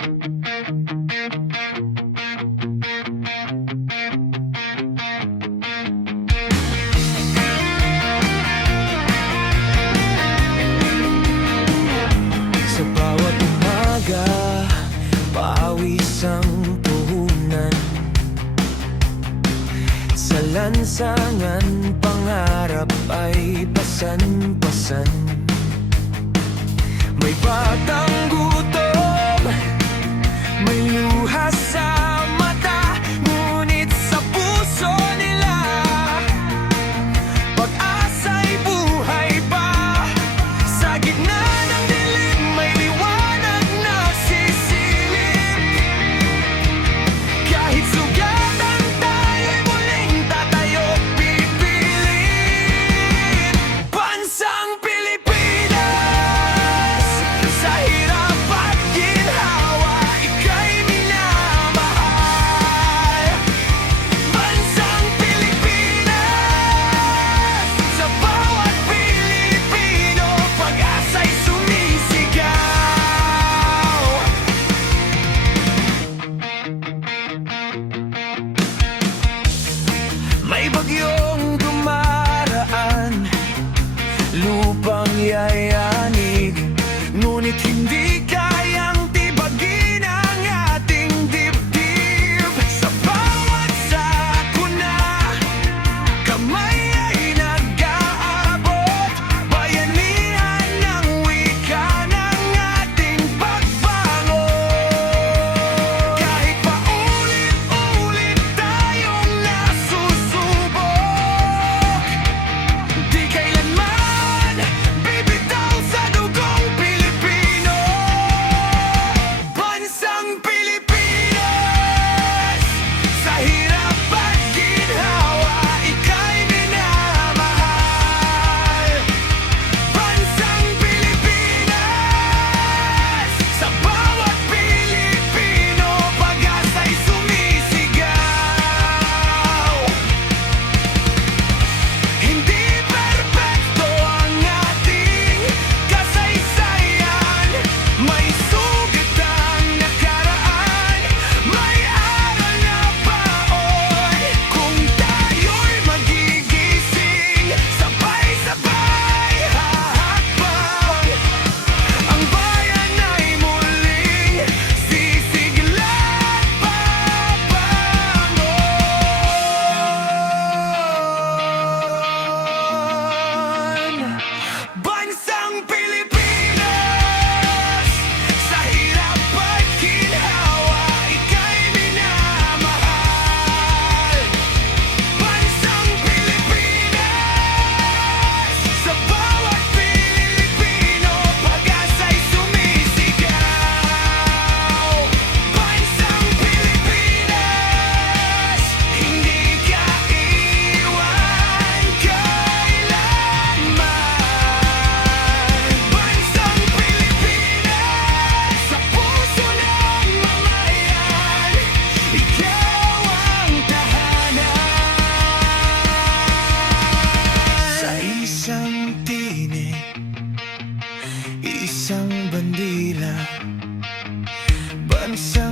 Sa bawat umaga, pawis ang puhunan. Sa lansangan, pangarap ay pasan-pasan. May batang gutom, may luha sa mata, ngunit sa puso nila pag-asa'y buhay pa. Sa gitna ng dilim, may liwanag na sisilip. Kahit sugatan, tayo'y muling tatayo, pipilit. Bansang Pilipinas, sa hirap at ginhawa, ika'y minamahal. Bansang Pilipinas, sa bawat Pilipino, pag-asa'y sumisigaw. May bagyong dumaraan, lupang yayanig, ngunit hindi kayang tibagin ang ating dibdib. Sa bawat sakuna, kamay ay nag-aabot, bayanihan ng wika ng ating pagbangon. Kahit paulit-ulit tayong nasusubok, di kailanman bibitaw sa dugong Pilipino. Bansang Pilipinas, sa hirap at ginhawa, ika'y minamahal. Bansang Pilipinas, sa bawat Pilipino, pag-asa'y sumisigaw. Hindi perpekto ang ating kasaysayan, may sugat ang nakaraan, may aral na baon. Kung tayo'y magigising, sabay-sabay hahakbang, ang bayan ay muling sisigla't babangon. Bansang Pilipinas, sa hirap at ginhawa, ika'y minamahal. Bansang Pilipinas, sa bawat Pilipino, pag-asa'y sumisigaw. Bansang Pilipinas, hindi ka iwan kailanman. Bansang Pilipinas, sa puso ng mamayan, ikaw ang tahanan. Sa isang tinig, isang bandila, bansang